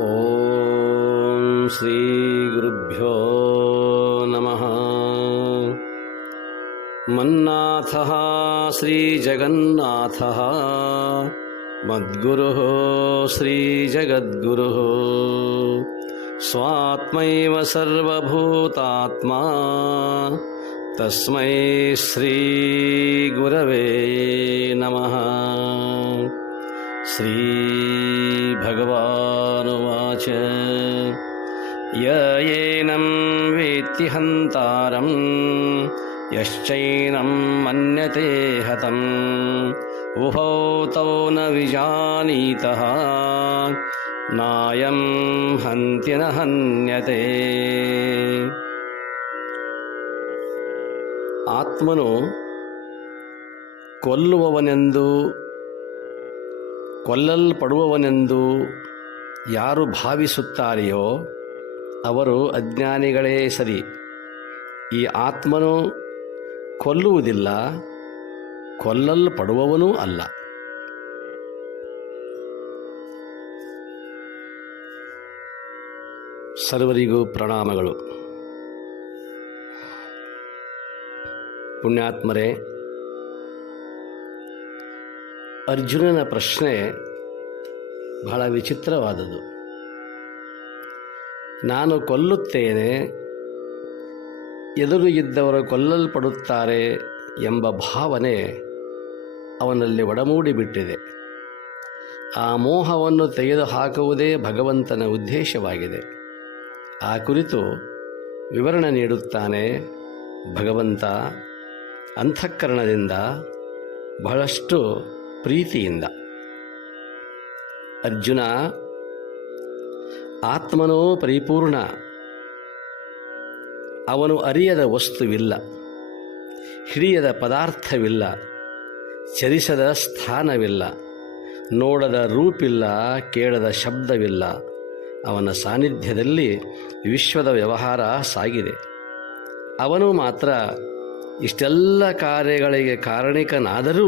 ಓಂ ಶ್ರೀ ಗುರುಭ್ಯೋ ನಮಃ. ಮನ್ನಾಥಃ ಶ್ರೀ ಜಗನ್ನಾಥಃ ಮದ್ಗುರುಃ ಶ್ರೀ ಜಗದ್ಗುರುಃ ಸ್ವಾತ್ಮೈವ ಸರ್ವಭೂತಾತ್ಮಾ ತಸ್ಮೈ ಶ್ರೀ ಗುರವೇ ನಮಃ. ಶ್ರೀ ಭಗವಾನುವಾಚ ಯಯೇನಂ ವೇತ್ತಿ ಹಂತಾರಂ ಯಶ್ಚೈನಂ ಮನ್ಯತೆ ಹತಂ ಉಭೌ ತೌ ನ ವಿಜಾನೀತಃ ನಾಯಂ ಹಂತ್ಯ ನ ಹನ್ಯತೆ. ಆತ್ಮನು ಕೊಲ್ಲುವವನೆಂದು ಕೊಲ್ಲಲ್ಪಡುವವನೆಂದು ಯಾರು ಭಾವಿಸುತ್ತಾರೆಯೋ ಅವರು ಅಜ್ಞಾನಿಗಳೇ ಸರಿ. ಈ ಆತ್ಮನು ಕೊಲ್ಲುವುದಿಲ್ಲ, ಕೊಲ್ಲಲ್ಪಡುವವನೂ ಅಲ್ಲ. ಸರ್ವರಿಗೂ ಪ್ರಣಾಮಗಳು. ಪುಣ್ಯಾತ್ಮರೇ, ಅರ್ಜುನನ ಪ್ರಶ್ನೆ ಬಹಳ ವಿಚಿತ್ರವಾದದ್ದು. ನಾನು ಕೊಲ್ಲುತ್ತೇನೆ, ಎದುರು ಇದ್ದವರು ಕೊಲ್ಲಲ್ಪಡುತ್ತಾರೆ ಎಂಬ ಭಾವನೆ ಅವನಲ್ಲಿ ಒಡಮೂಡಿಬಿಟ್ಟಿದೆ. ಆ ಮೋಹವನ್ನು ತೆಗೆದುಹಾಕುವುದೇ ಭಗವಂತನ ಉದ್ದೇಶವಾಗಿದೆ. ಆ ಕುರಿತು ವಿವರಣೆ ನೀಡುತ್ತಾನೆ ಭಗವಂತ ಅಂತಃಕರಣದಿಂದ, ಬಹಳಷ್ಟು ಪ್ರೀತಿಯಿಂದ. ಅರ್ಜುನ, ಆತ್ಮನೋ ಪರಿಪೂರ್ಣ. ಅವನು ಅರಿಯದ ವಸ್ತುವಿಲ್ಲ, ಹಿಡಿಯದ ಪದಾರ್ಥವಿಲ್ಲ, ಚಲಿಸದ ಸ್ಥಾನವಿಲ್ಲ, ನೋಡದ ರೂಪಿಲ್ಲ, ಕೇಳದ ಶಬ್ದವಿಲ್ಲ. ಅವನ ಸಾನ್ನಿಧ್ಯದಲ್ಲಿ ವಿಶ್ವದ ವ್ಯವಹಾರ ಸಾಗಿದೆ. ಅವನು ಮಾತ್ರ ಇಷ್ಟೆಲ್ಲ ಕಾರ್ಯಗಳಿಗೆ ಕಾರಣಿಕನಾದರೂ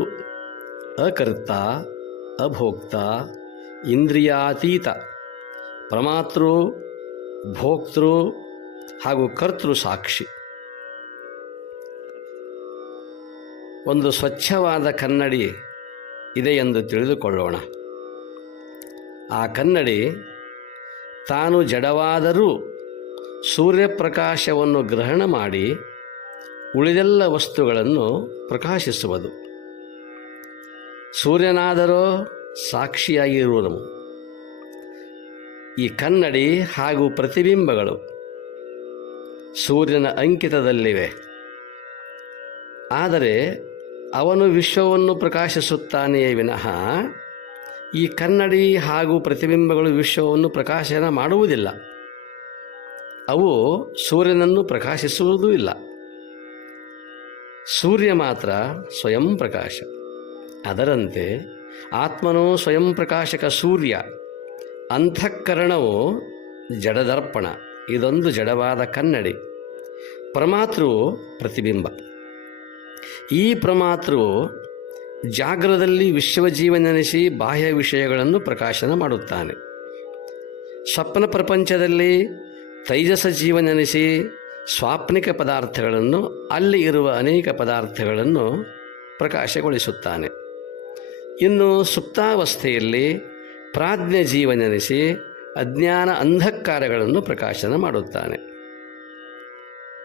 ಅಕರ್ತ, ಅಭೋಕ್ತ, ಇಂದ್ರಿಯಾತೀತ, ಪ್ರಮಾತೃ, ಭೋಕ್ತೃ ಹಾಗೂ ಕರ್ತೃ ಸಾಕ್ಷಿ. ಒಂದು ಸ್ವಚ್ಛವಾದ ಕನ್ನಡಿ ಇದೆ ಎಂದು ತಿಳಿದುಕೊಳ್ಳೋಣ. ಆ ಕನ್ನಡಿ ತಾನು ಜಡವಾದರೂ ಸೂರ್ಯಪ್ರಕಾಶವನ್ನು ಗ್ರಹಣ ಮಾಡಿ ಉಳಿದೆಲ್ಲ ವಸ್ತುಗಳನ್ನು ಪ್ರಕಾಶಿಸುವುದು. ಸೂರ್ಯನಾದರೋ ಸಾಕ್ಷಿಯಾಗಿರುವುದು. ಈ ಕನ್ನಡಿ ಹಾಗೂ ಪ್ರತಿಬಿಂಬಗಳು ಸೂರ್ಯನ ಅಂಕಿತದಲ್ಲಿವೆ. ಆದರೆ ಅವನು ವಿಶ್ವವನ್ನು ಪ್ರಕಾಶಿಸುತ್ತಾನೆಯೇ ವಿನಃ ಈ ಕನ್ನಡಿ ಹಾಗೂ ಪ್ರತಿಬಿಂಬಗಳು ವಿಶ್ವವನ್ನು ಪ್ರಕಾಶನ ಮಾಡುವುದಿಲ್ಲ. ಅವು ಸೂರ್ಯನನ್ನು ಪ್ರಕಾಶಿಸುವುದೂ ಇಲ್ಲ. ಸೂರ್ಯ ಮಾತ್ರ ಸ್ವಯಂ ಪ್ರಕಾಶ. ಅದರಂತೆ ಆತ್ಮನು ಸ್ವಯಂ ಪ್ರಕಾಶಕ ಸೂರ್ಯ. ಅಂತಃಕರಣವು ಜಡದರ್ಪಣ, ಇದೊಂದು ಜಡವಾದ ಕನ್ನಡಿ. ಪ್ರಮಾತೃ ಪ್ರತಿಬಿಂಬ. ಈ ಪ್ರಮಾತೃ ಜಾಗ್ರದಲ್ಲಿ ವಿಶ್ವಜೀವನೆನಿಸಿ ಬಾಹ್ಯ ವಿಷಯಗಳನ್ನು ಪ್ರಕಾಶನ ಮಾಡುತ್ತಾನೆ. ಸ್ವಪ್ನ ಪ್ರಪಂಚದಲ್ಲಿ ತೈಜಸ ಜೀವನೆನಿಸಿ ಸ್ವಾಪ್ನಿಕ ಪದಾರ್ಥಗಳನ್ನು, ಅಲ್ಲಿ ಇರುವ ಅನೇಕ ಪದಾರ್ಥಗಳನ್ನು ಪ್ರಕಾಶಗೊಳಿಸುತ್ತಾನೆ. ಇನ್ನು ಸುಪ್ತಾವಸ್ಥೆಯಲ್ಲಿ ಪ್ರಾಜ್ಞ ಜೀವನೆನಿಸಿ ಅಜ್ಞಾನ ಅಂಧಕಾರಗಳನ್ನು ಪ್ರಕಾಶನ ಮಾಡುತ್ತಾನೆ.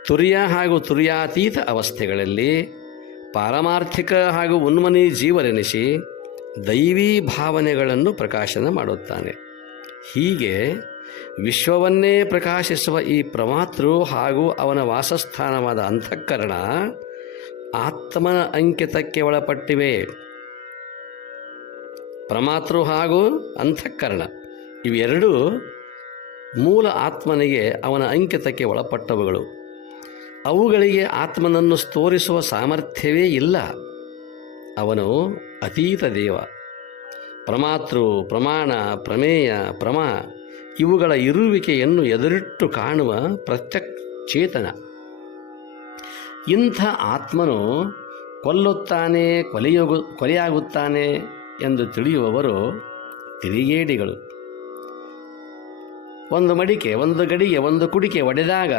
ತುರ್ಯ ಹಾಗೂ ತುರ್ಯಾತೀತ ಅವಸ್ಥೆಗಳಲ್ಲಿ ಪಾರಮಾರ್ಥಿಕ ಹಾಗೂ ಉನ್ಮನಿ ಜೀವನೆನಿಸಿ ದೈವೀ ಭಾವನೆಗಳನ್ನು ಪ್ರಕಾಶನ ಮಾಡುತ್ತಾನೆ. ಹೀಗೆ ವಿಶ್ವವನ್ನೇ ಪ್ರಕಾಶಿಸುವ ಈ ಪ್ರಮಾತೃ ಹಾಗೂ ಅವನ ವಾಸಸ್ಥಾನವಾದ ಅಂತಃಕರಣ ಆತ್ಮನ ಅಂಕಿತಕ್ಕೆ ಒಳಪಟ್ಟಿವೆ. ಪ್ರಮಾತೃ ಹಾಗೂ ಅಂತಃಕರಣ ಇವೆರಡೂ ಮೂಲ ಆತ್ಮನಿಗೆ, ಅವನ ಅಂಕಿತಕ್ಕೆ ಒಳಪಟ್ಟವುಗಳು. ಅವುಗಳಿಗೆ ಆತ್ಮನನ್ನು ತೋರಿಸುವ ಸಾಮರ್ಥ್ಯವೇ ಇಲ್ಲ. ಅವನು ಅತೀತ ದೇವ. ಪ್ರಮಾತೃ, ಪ್ರಮಾಣ, ಪ್ರಮೇಯ, ಪ್ರಮಾ ಇವುಗಳ ಇರುವಿಕೆಯನ್ನು ಎದುರಿಟ್ಟು ಕಾಣುವ ಪ್ರತ್ಯಕ್ಷ ಚೇತನ. ಇಂಥ ಆತ್ಮನು ಕೊಲ್ಲುತ್ತಾನೆ, ಕೊಲೆಯಾಗುತ್ತಾನೆ ಎಂದು ತಿಳಿಯುವವರು ತಿರಿಗೇಡಿಗಳು. ಒಂದು ಮಡಿಕೆ, ಒಂದು ಗಡಿಗೆ, ಒಂದು ಕುಡಿಕೆ ಒಡೆದಾಗ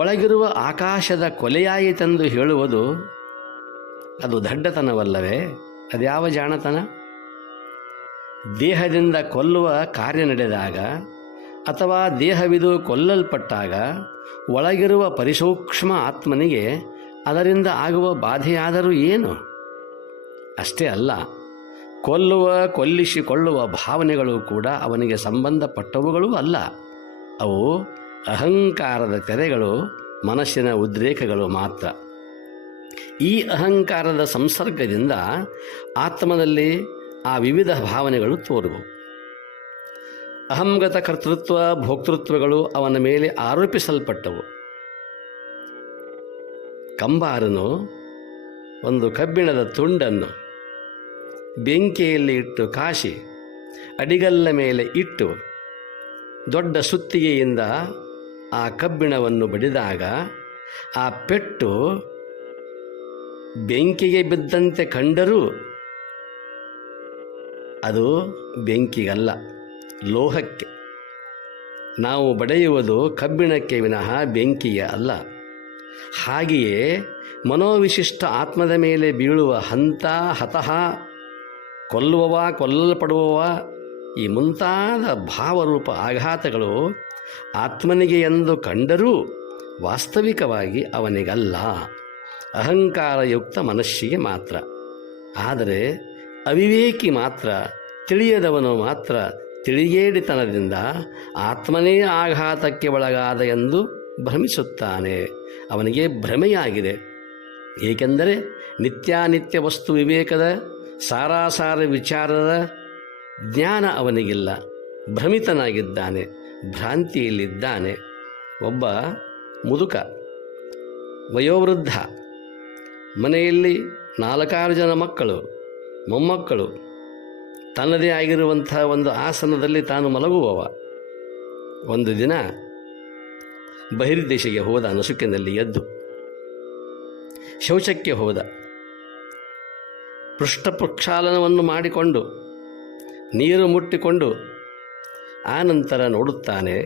ಒಳಗಿರುವ ಆಕಾಶದ ಕೊಲೆಯಾಯಿತೆಂದು ಹೇಳುವುದು ಅದು ದಡ್ಡತನವಲ್ಲವೇ? ಅದ್ಯಾವ ಜಾಣತನ? ದೇಹದಿಂದ ಕೊಲ್ಲುವ ಕಾರ್ಯ ನಡೆದಾಗ ಅಥವಾ ದೇಹವಿದು ಕೊಲ್ಲಲ್ಪಟ್ಟಾಗ ಒಳಗಿರುವ ಪರಿಸೂಕ್ಷ್ಮ ಆತ್ಮನಿಗೆ ಅದರಿಂದ ಆಗುವ ಬಾಧೆಯಾದರೂ ಏನು? ಅಷ್ಟೇ ಅಲ್ಲ, ಕೊಲ್ಲಿಸಿಕೊಳ್ಳುವ ಭಾವನೆಗಳು ಕೂಡ ಅವನಿಗೆ ಸಂಬಂಧಪಟ್ಟವುಗಳೂ ಅಲ್ಲ. ಅವು ಅಹಂಕಾರದ ತೆರೆಗಳು, ಮನಸ್ಸಿನ ಉದ್ರೇಕಗಳು ಮಾತ್ರ. ಈ ಅಹಂಕಾರದ ಸಂಸರ್ಗದಿಂದ ಆತ್ಮದಲ್ಲಿ ಆ ವಿವಿಧ ಭಾವನೆಗಳು ತೋರುವವು. ಅಹಂಗತ ಕರ್ತೃತ್ವ, ಭೋಕ್ತೃತ್ವಗಳು ಅವನ ಮೇಲೆ ಆರೋಪಿಸಲ್ಪಟ್ಟವು. ಕಂಬಾರನು ಒಂದು ಕಬ್ಬಿಣದ ತುಂಡನ್ನು ಬೆಂಕಿಯಲ್ಲಿ ಇಟ್ಟು ಕಾಶಿ ಅಡಿಗಲ್ಲ ಮೇಲೆ ಇಟ್ಟು ದೊಡ್ಡ ಸುತ್ತಿಗೆಯಿಂದ ಆ ಕಬ್ಬಿಣವನ್ನು ಬಡಿದಾಗ ಆ ಪೆಟ್ಟು ಬೆಂಕಿಗೆ ಬಿದ್ದಂತೆ ಕಂಡರೂ ಅದು ಬೆಂಕಿಗಲ್ಲ, ಲೋಹಕ್ಕೆ. ನಾವು ಬಡಿಯುವುದು ಕಬ್ಬಿಣಕ್ಕೆ ವಿನಃ ಬೆಂಕಿಗೆ ಅಲ್ಲ. ಹಾಗೆಯೇ ಮನೋವಿಶಿಷ್ಟ ಆತ್ಮದ ಮೇಲೆ ಬೀಳುವ ಹಂತ, ಹತಃ, ಕೊಲ್ಲುವವ, ಕೊಲ್ಲಲ್ಪಡುವವ ಈ ಮುಂತಾದ ಭಾವರೂಪ ಆಘಾತಗಳು ಆತ್ಮನಿಗೆ ಎಂದು ಕಂಡರೂ ವಾಸ್ತವಿಕವಾಗಿ ಅವನಿಗಲ್ಲ, ಅಹಂಕಾರಯುಕ್ತ ಮನಸ್ಸಿಗೆ ಮಾತ್ರ. ಆದರೆ ಅವಿವೇಕಿ ಮಾತ್ರ, ತಿಳಿಯದವನು ಮಾತ್ರ ತಿಳಿಗೇಡಿತನದಿಂದ ಆತ್ಮನೇ ಆಘಾತಕ್ಕೆ ಒಳಗಾದ ಎಂದು ಭ್ರಮಿಸುತ್ತಾನೆ. ಅವನಿಗೆ ಭ್ರಮೆಯಾಗಿದೆ. ಏಕೆಂದರೆ ನಿತ್ಯಾನಿತ್ಯ ವಸ್ತು ವಿವೇಕದ, ಸಾರಾಸಾರ ವಿಚಾರದ ಜ್ಞಾನ ಅವನಿಗಿಲ್ಲ. ಭ್ರಮಿತನಾಗಿದ್ದಾನೆ, ಭ್ರಾಂತಿಯಲ್ಲಿದ್ದಾನೆ. ಒಬ್ಬ ಮುದುಕ, ವಯೋವೃದ್ಧ, ಮನೆಯಲ್ಲಿ 4-6 ಜನ ಮಕ್ಕಳು, ಮೊಮ್ಮಕ್ಕಳು, ತನ್ನದೇ ಆಗಿರುವಂಥ ಒಂದು ಆಸನದಲ್ಲಿ ತಾನು ಮಲಗುವವ. ಒಂದು ದಿನ ಬಹಿರ್ದೇಶಕ್ಕೆ ಹೋದ. ನಸುಕಿನಲ್ಲಿ ಎದ್ದು ಶೌಚಕ್ಕೆ ಹೋದ. ಪೃಷ್ಠಪ್ರಕ್ಷಾಲನವನ್ನು ಮಾಡಿಕೊಂಡು ನೀರು ಮುಟ್ಟಿಕೊಂಡು ಆನಂತರ ನೋಡುತ್ತಾನೆ,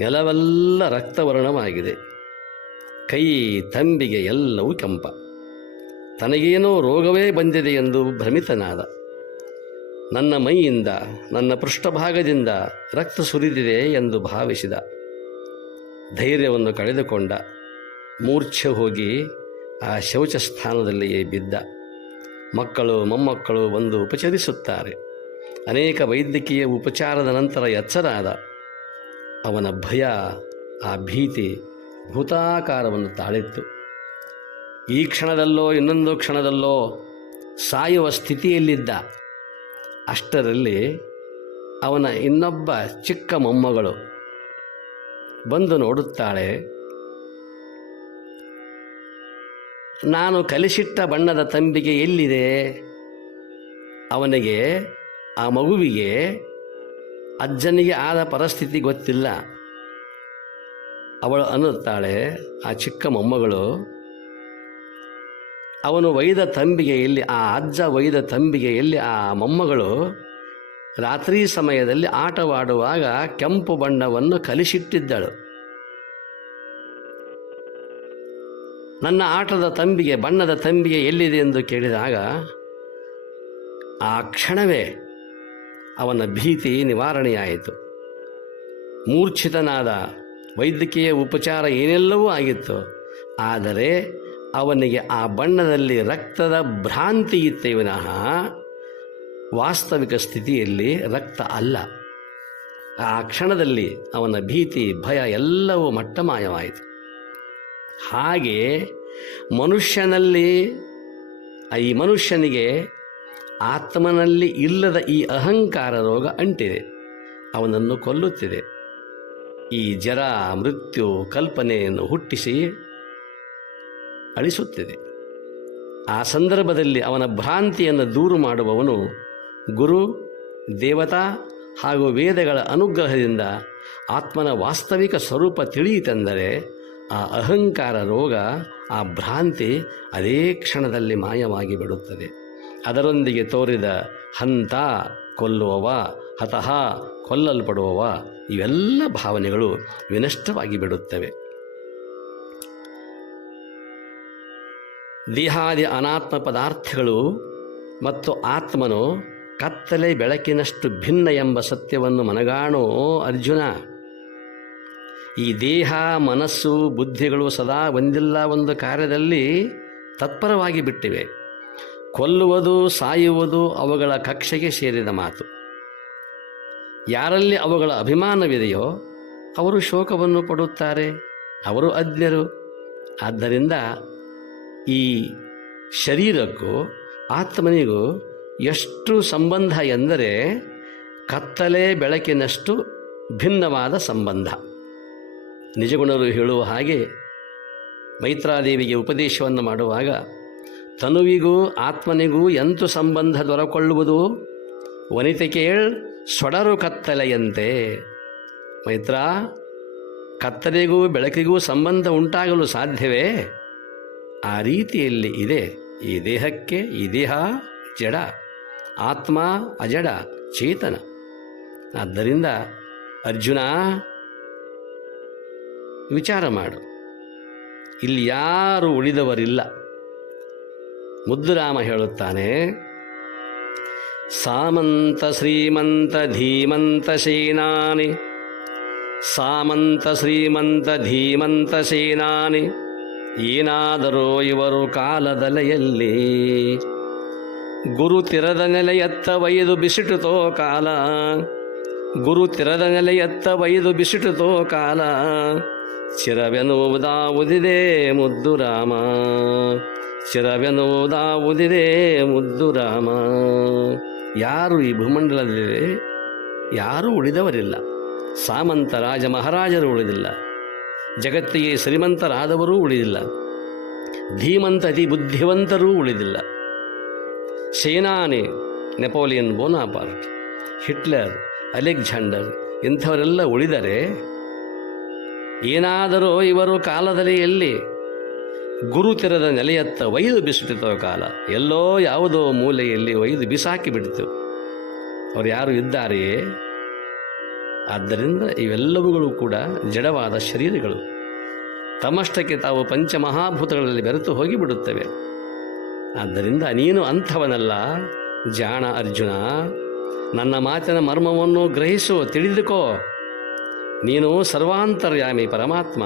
ನೆಲವೆಲ್ಲ ರಕ್ತವರ್ಣವಾಗಿದೆ. ಕೈ, ತಂಬಿಗೆ ಎಲ್ಲವೂ ಕೆಂಪ. ತನಗೇನೋ ರೋಗವೇ ಬಂದಿದೆ ಎಂದು ಭ್ರಮಿತನಾದ. ನನ್ನ ಮೈಯಿಂದ, ನನ್ನ ಪೃಷ್ಠಭಾಗದಿಂದ ರಕ್ತ ಸುರಿದಿದೆ ಎಂದು ಭಾವಿಸಿದ. ಧೈರ್ಯವನ್ನು ಕಳೆದುಕೊಂಡ. ಮೂರ್ಛೆ ಹೋಗಿ ಆ ಶೌಚ ಸ್ಥಾನದಲ್ಲಿಯೇ ಬಿದ್ದ. ಮಕ್ಕಳು, ಮೊಮ್ಮಕ್ಕಳು ಬಂದು ಉಪಚರಿಸುತ್ತಾರೆ. ಅನೇಕ ವೈದ್ಯಕೀಯ ಉಪಚಾರದ ನಂತರ ಎಚ್ಚರಾದ. ಅವನ ಭಯ, ಆ ಭೀತಿ ಭೂತಾಕಾರವನ್ನು ತಾಳಿತ್ತು. ಈ ಕ್ಷಣದಲ್ಲೋ ಇನ್ನೊಂದು ಕ್ಷಣದಲ್ಲೋ ಸಾಯುವ ಸ್ಥಿತಿಯಲ್ಲಿದ್ದ. ಅಷ್ಟರಲ್ಲಿ ಅವನ ಇನ್ನೊಬ್ಬ ಚಿಕ್ಕ ಮೊಮ್ಮಗಳು ಬಂದು ನೋಡುತ್ತಾಳೆ. ನಾನು ಕಲಿಸಿಟ್ಟ ಬಣ್ಣದ ತಂಬಿಗೆ ಎಲ್ಲಿದೆ? ಅವನಿಗೆ, ಆ ಮಗುವಿಗೆ ಅಜ್ಜನಿಗೆ ಆದ ಪರಿಸ್ಥಿತಿ ಗೊತ್ತಿಲ್ಲ. ಅವಳು ಅನ್ನುತ್ತಾಳೆ, ಆ ಚಿಕ್ಕ ಮೊಮ್ಮಗಳು, ಅವನು ಒಯ್ದ ತಂಬಿಗೆಯಲ್ಲಿ, ಆ ಅಜ್ಜ ಒಯ್ದ ತಂಬಿಗೆಯಲ್ಲಿ ಆ ಮೊಮ್ಮಗಳು ರಾತ್ರಿ ಸಮಯದಲ್ಲಿ ಆಟವಾಡುವಾಗ ಕೆಂಪು ಬಣ್ಣವನ್ನು ಕಲಿಸಿಟ್ಟಿದ್ದಳು. ನನ್ನ ಆಟದ ತಂಬಿಗೆ, ಬಣ್ಣದ ತಂಬಿಗೆ ಎಲ್ಲಿದೆ ಎಂದು ಕೇಳಿದಾಗ ಆ ಕ್ಷಣವೇ ಅವನ ಭೀತಿ ನಿವಾರಣೆಯಾಯಿತು. ಮೂರ್ಛಿತನಾದ. ವೈದ್ಯಕೀಯ ಉಪಚಾರ ಏನೆಲ್ಲವೂ ಆಗಿತ್ತು. ಆದರೆ ಅವನಿಗೆ ಆ ಬಣ್ಣದಲ್ಲಿ ರಕ್ತದ ಭ್ರಾಂತಿ ಇತ್ತೇ ವಿನಃ ವಾಸ್ತವಿಕ ಸ್ಥಿತಿಯಲ್ಲಿ ರಕ್ತ ಅಲ್ಲ. ಆ ಕ್ಷಣದಲ್ಲಿ ಅವನ ಭೀತಿ, ಭಯ ಎಲ್ಲವೂ ಮಟ್ಟಮಾಯವಾಯಿತು. ಹಾಗೆ ಮನುಷ್ಯನಲ್ಲಿ, ಈ ಮನುಷ್ಯನಿಗೆ ಆತ್ಮನಲ್ಲಿ ಇಲ್ಲದ ಈ ಅಹಂಕಾರ ರೋಗ ಅಂಟಿದೆ, ಅವನನ್ನು ಕೊಲ್ಲುತ್ತಿದೆ. ಈ ಜರ, ಮೃತ್ಯು ಕಲ್ಪನೆಯನ್ನು ಹುಟ್ಟಿಸಿ ಅಳಿಸುತ್ತಿದೆ. ಆ ಸಂದರ್ಭದಲ್ಲಿ ಅವನ ಭ್ರಾಂತಿಯನ್ನು ದೂರು ಮಾಡುವವನು ಗುರು, ದೇವತಾ ಹಾಗೂ ವೇದಗಳ ಅನುಗ್ರಹದಿಂದ ಆತ್ಮನ ವಾಸ್ತವಿಕ ಸ್ವರೂಪ ತಿಳಿಯಿತೆಂದರೆ ಆ ಅಹಂಕಾರ ರೋಗ, ಆ ಭ್ರಾಂತಿ ಅದೇ ಕ್ಷಣದಲ್ಲಿ ಮಾಯವಾಗಿ ಬಿಡುತ್ತದೆ. ಅದರೊಂದಿಗೆ ತೋರಿದ ಹಂತ, ಕೊಲ್ಲುವವ, ಹತಃ ಕೊಲ್ಲಲ್ಪಡುವವ, ಇವೆಲ್ಲ ಭಾವನೆಗಳು ವಿನಷ್ಟವಾಗಿ ಬಿಡುತ್ತವೆ. ದೇಹಾದಿ ಅನಾತ್ಮ ಪದಾರ್ಥಗಳು ಮತ್ತು ಆತ್ಮನು ಕತ್ತಲೆ ಬೆಳಕಿನಷ್ಟು ಭಿನ್ನ ಎಂಬ ಸತ್ಯವನ್ನು ಮನಗಾಣೋ ಅರ್ಜುನ. ಈ ದೇಹ, ಮನಸ್ಸು, ಬುದ್ಧಿಗಳು ಸದಾ ಒಂದಿಲ್ಲ ಒಂದು ಕಾರ್ಯದಲ್ಲಿ ತತ್ಪರವಾಗಿ ಬಿಟ್ಟಿವೆ. ಕೊಲ್ಲುವುದು, ಸಾಯುವುದು ಅವುಗಳ ಕಕ್ಷೆಗೆ ಸೇರಿದ ಮಾತು. ಯಾರಲ್ಲಿ ಅವುಗಳ ಅಭಿಮಾನವಿದೆಯೋ ಅವರು ಶೋಕವನ್ನು ಪಡುತ್ತಾರೆ, ಅವರು ಅಜ್ಞರು. ಆದ್ದರಿಂದ ಈ ಶರೀರಕ್ಕೂ ಆತ್ಮನಿಗೂ ಎಷ್ಟು ಸಂಬಂಧ ಎಂದರೆ ಕತ್ತಲೆ ಬೆಳಕಿನಷ್ಟು ಭಿನ್ನವಾದ ಸಂಬಂಧ. ನಿಜಗುಣರು ಹೇಳುವ ಹಾಗೆ ಮೈತ್ರಾದೇವಿಗೆ ಉಪದೇಶವನ್ನು ಮಾಡುವಾಗ, ತನುವಿಗೂ ಆತ್ಮನಿಗೂ ಎಂತು ಸಂಬಂಧ ದೊರಕೊಳ್ಳುವುದು, ವನಿತೆ ಕೇಳ್ ಸೊಡರು ಕತ್ತಲೆಯಂತೆ. ಮೈತ್ರ, ಕತ್ತಲೆಗೂ ಬೆಳಕಿಗೂ ಸಂಬಂಧ ಉಂಟಾಗಲು ಸಾಧ್ಯವೇ? ಆ ರೀತಿಯಲ್ಲಿ ಇದೆ ಈ ದೇಹಕ್ಕೆ. ಈ ದೇಹ ಜಡ, ಆತ್ಮ ಅಜಡ, ಚೇತನ. ಆದ್ದರಿಂದ ಅರ್ಜುನ, ವಿಚಾರ ಮಾಡು, ಇಲ್ಲಿ ಯಾರು ಉಳಿದವರಿಲ್ಲ. ಮುದ್ದುರಾಮ ಹೇಳುತ್ತಾನೆ, ಸಾಮಂತ ಶ್ರೀಮಂತ ಧೀಮಂತ ಸೇನಾನಿ, ಸಾಮಂತ ಶ್ರೀಮಂತ ಧೀಮಂತ ಸೇನಾನಿ, ಏನಾದರೋ ಇವರು ಕಾಲದಲೆಯಲ್ಲಿ ಗುರು ತಿರದ ನೆಲೆಯತ್ತ ಒಯ್ದು ಬಿಸಿಟುತೋ ಕಾಲ, ಗುರು ತಿರದ ನೆಲೆಯತ್ತ ಒಯ್ದು ಬಿಸಿಟುತೋ ಕಾಲ, ಚಿರವೆನ್ನುವುದಾವುದಿದೆ ಮುದ್ದು ರಾಮ, ಚಿರವೆನ್ನುವುದಾವುದಿದೆ ಮುದ್ದು ರಾಮ. ಯಾರು ಈ ಭೂಮಂಡಲದಲ್ಲಿ ಯಾರೂ ಉಳಿದವರಿಲ್ಲ. ಸಾಮಂತ ರಾಜ ಮಹಾರಾಜರು ಉಳಿದಿಲ್ಲ, ಜಗತ್ತಿಗೆ ಶ್ರೀಮಂತರಾದವರೂ ಉಳಿದಿಲ್ಲ, ಧೀಮಂತ ಅತಿ ಬುದ್ಧಿವಂತರೂ ಉಳಿದಿಲ್ಲ. ಸೇನಾನಿ ನೆಪೋಲಿಯನ್ ಬೋನಾಪಾರ್ಟ್, ಹಿಟ್ಲರ್, ಅಲೆಕ್ಸಾಂಡರ್ ಇಂಥವರೆಲ್ಲ ಉಳಿದರೆ, ಏನಾದರೂ ಇವರು ಕಾಲದಲ್ಲಿ ಎಲ್ಲಿ ಗುರು ತೆರೆದ ನೆಲೆಯತ್ತ ಒಯ್ದು ಬಿಸಿಟ್ಟಿತೋ ಕಾಲ, ಎಲ್ಲೋ ಯಾವುದೋ ಮೂಲೆಯಲ್ಲಿ ಒಯ್ದು ಬಿಸಾಕಿ ಬಿಡ್ತು. ಅವರು ಯಾರು ಇದ್ದಾರೆಯೇ? ಆದ್ದರಿಂದ ಇವೆಲ್ಲವುಗಳು ಕೂಡ ಜಡವಾದ ಶರೀರಗಳು, ತಮ್ಮಷ್ಟಕ್ಕೆ ತಾವು ಪಂಚಮಹಾಭೂತಗಳಲ್ಲಿ ಬೆರೆತು ಹೋಗಿಬಿಡುತ್ತವೆ. ಆದ್ದರಿಂದ ನೀನು ಅಂಥವನಲ್ಲ ಜಾಣ ಅರ್ಜುನ. ನನ್ನ ಮಾತಿನ ಮರ್ಮವನ್ನು ಗ್ರಹಿಸು, ತಿಳಿದುಕೋ. ನೀನು ಸರ್ವಾಂತರ್ಯಾಮಿ ಪರಮಾತ್ಮ.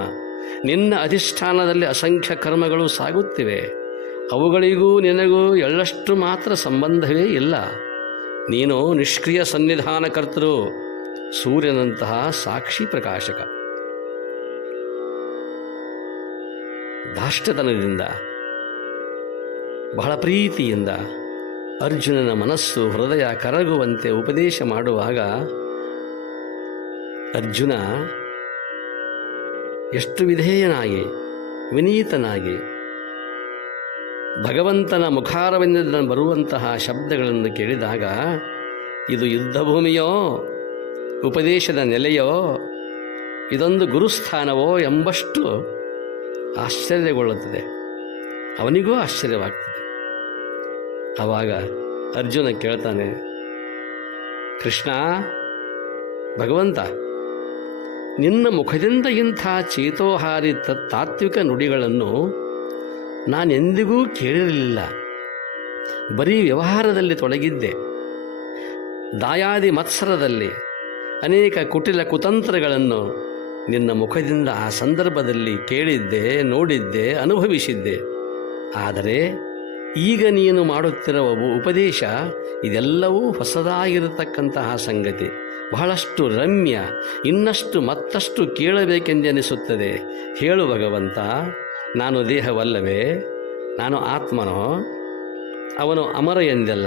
ನಿನ್ನ ಅಧಿಷ್ಠಾನದಲ್ಲಿ ಅಸಂಖ್ಯ ಕರ್ಮಗಳು ಸಾಗುತ್ತಿವೆ. ಅವುಗಳಿಗೂ ನಿನಗೂ ಎಳ್ಳಷ್ಟು ಮಾತ್ರ ಸಂಬಂಧವೇ ಇಲ್ಲ. ನೀನು ನಿಷ್ಕ್ರಿಯ ಸನ್ನಿಧಾನಕರ್ತರು, ಸೂರ್ಯನಂತಹ ಸಾಕ್ಷಿ ಪ್ರಕಾಶಕ. ಧಾಷ್ಟತನದಿಂದ, ಬಹಳ ಪ್ರೀತಿಯಿಂದ ಅರ್ಜುನನ ಮನಸ್ಸು ಹೃದಯ ಕರಗುವಂತೆ ಉಪದೇಶ ಮಾಡುವಾಗ ಅರ್ಜುನ ಎಷ್ಟು ವಿಧೇಯನಾಗಿ, ವಿನೀತನಾಗಿ ಭಗವಂತನ ಮುಖಾರವಿಂದ ಬರುವಂತಹ ಶಬ್ದಗಳನ್ನು ಕೇಳಿದಾಗ, ಇದು ಯುದ್ಧಭೂಮಿಯೋ, ಉಪದೇಶದ ನೆಲೆಯೋ, ಇದೊಂದು ಗುರುಸ್ಥಾನವೋ ಎಂಬಷ್ಟು ಆಶ್ಚರ್ಯಗೊಳ್ಳುತ್ತದೆ. ಅವನಿಗೂ ಆಶ್ಚರ್ಯವಾಗ್ತದೆ. ಆವಾಗ ಅರ್ಜುನ ಕೇಳ್ತಾನೆ, ಕೃಷ್ಣ, ಭಗವಂತ, ನಿನ್ನ ಮುಖದಿಂದ ಇಂಥ ಚೇತೋಹಾರಿ ತಾತ್ವಿಕ ನುಡಿಗಳನ್ನು ನಾನೆಂದಿಗೂ ಕೇಳಿರಲಿಲ್ಲ. ಬರೀ ವ್ಯವಹಾರದಲ್ಲಿ ತೊಡಗಿದ್ದೆ. ದಾಯಾದಿ ಮತ್ಸರದಲ್ಲಿ ಅನೇಕ ಕುಟಿಲ ಕುತಂತ್ರಗಳನ್ನು ನಿನ್ನ ಮುಖದಿಂದ ಆ ಸಂದರ್ಭದಲ್ಲಿ ಕೇಳಿದ್ದೆ, ನೋಡಿದ್ದೆ, ಅನುಭವಿಸಿದ್ದೆ. ಆದರೆ ಈಗ ನೀನು ಮಾಡುತ್ತಿರುವ ಉಪದೇಶ ಇದೆಲ್ಲವೂ ಹೊಸದಾಗಿರತಕ್ಕಂತಹ ಸಂಗತಿ, ಬಹಳಷ್ಟು ರಮ್ಯ, ಇನ್ನಷ್ಟು ಮತ್ತಷ್ಟು ಕೇಳಬೇಕೆಂದೆನಿಸುತ್ತದೆ. ಹೇಳು ಭಗವಂತ, ನಾನು ದೇಹವಲ್ಲವೇ? ನಾನು ಆತ್ಮನೋ? ಅವನು ಅಮರ ಎಂದೆಲ್ಲ.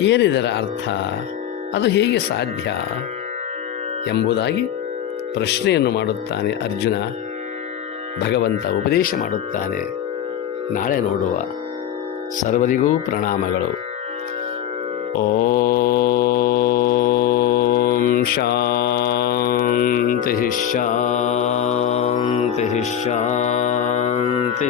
ಏನಿದರ ಅರ್ಥ? ಅದು ಹೇಗೆ ಸಾಧ್ಯ ಎಂಬುದಾಗಿ ಪ್ರಶ್ನೆಯನ್ನು ಮಾಡುತ್ತಾನೆ ಅರ್ಜುನ. ಭಗವಂತ ಉಪದೇಶ ಮಾಡುತ್ತಾನೆ. ನಾಳೆ ನೋಡುವ. ಸರ್ವರಿಗೂ ಪ್ರಣಾಮಗಳು. ಓಂ ಶಾಂತಿ ಶಾಂತಿ ಶಾಂತಿ.